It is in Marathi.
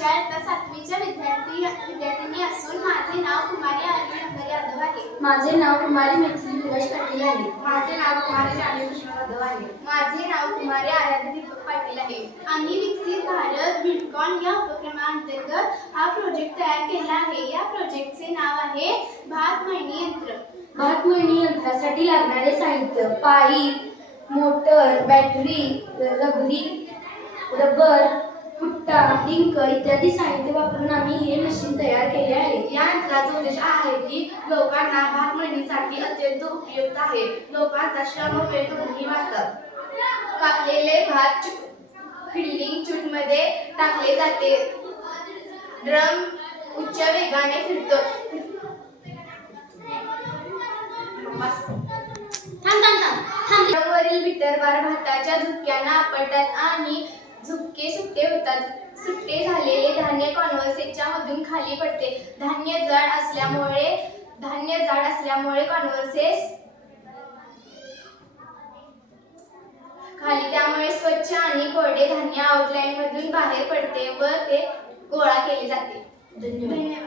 इयत्ता 7वीच्या विद्यार्थिनी असून माझे नाव कुमारी आरवी नंबर यादव आहे. माझे नाव कुमारी मैथिली विलास पाटील आहे. माझे नाव कुमारी राणी कृष्ण जाधव आहे. माझे नाव कुमारी आराध्य दीपक पाटील आहे. आम्ही विकसित भारत बिल्डकॉन या उपक्रमाअंतर्गत हा प्रोजेक्ट तयार केला आहे. या प्रोजेक्टचे नाव आहे भात मळणी यंत्र. भात मळणी यंत्रासाठी लागणारे साहित्य pipe, motor, battery, rubber, पुट्टा, link इत्यादी साहित्य वापरून आम्ही हे मशीन तयार केले आहे. या यंत्राचा उद्देश आहे की लोकांना भात मळणीसाठी अत्यंत उपयुक्त आहे. लोकांचा श्रम व वेळ दोन्ही वाचतात. कापलेले भात फिल्डिंग चूटमध्ये टाकले जाते. ड्रम उच्च वेगाने फिरतो. वरील बिटरबार भाताच्या झुपक्यांना आपटतात आणि झुपके सुट्टे होतात. सुट्टे झालेले धान्य कॉन्व्हर्सेसच्या मधून खाली पडते. धान्य जाड असल्यामुळे कॉन्व्हर्सेस खाली, त्यामुळे स्वच्छ आणि कोरडे धान्य आउटलाईन मधून बाहेर पडते व ते गोळा केले जाते. धन्यवाद.